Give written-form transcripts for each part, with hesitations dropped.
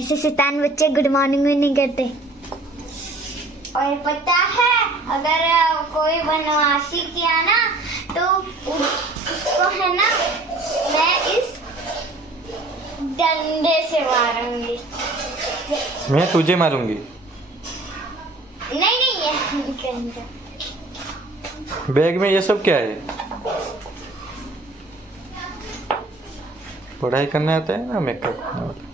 ऐसे शैतान बच्चे गुड मॉर्निंग भी नहीं करते। और पता है अगर कोई बनवासी किया ना तो उसको है ना मैं इस डंडे से मारूंगी। मैं तुझे मारूंगी। नहीं ये बैग में ये सब क्या है? पढ़ाई करने आता है ना मेकअप करने वाला।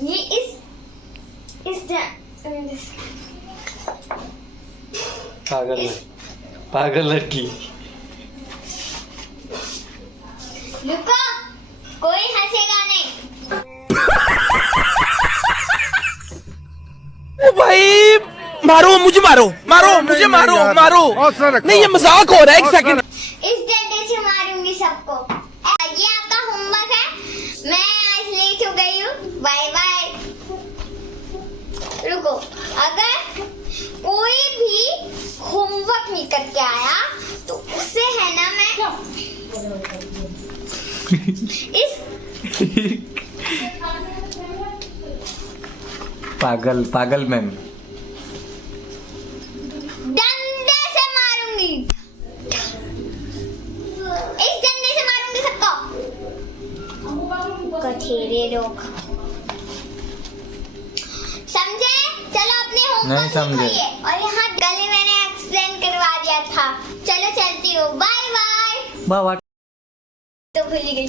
ये पागल लड़की। रुको, कोई हंसेगा नहीं। ओ भाई मारो मुझे मुझे मारो नहीं ये मजाक हो रहा है। एक सेकंड इस डंडे से मारूंगी सबको। ये आपका होमवर्क है, मैं आज लेट हो गई हूँ। Bye bye. रुको, अगर कोई भी होमवर्क नहीं करके आया तो उससे है ना मैं इस पागल मैम। डंडे से मारूंगी। इस डंडे से मारूंगी सबको। कठेरे लोग समझे? चलो अपने होमवर्क नहीं समझे। लिखिए। और यहाँ गले मैंने एक्सप्लेन करवा दिया था। चलो चलती हूँ, बाय बाय। बाबा तो भूल गई।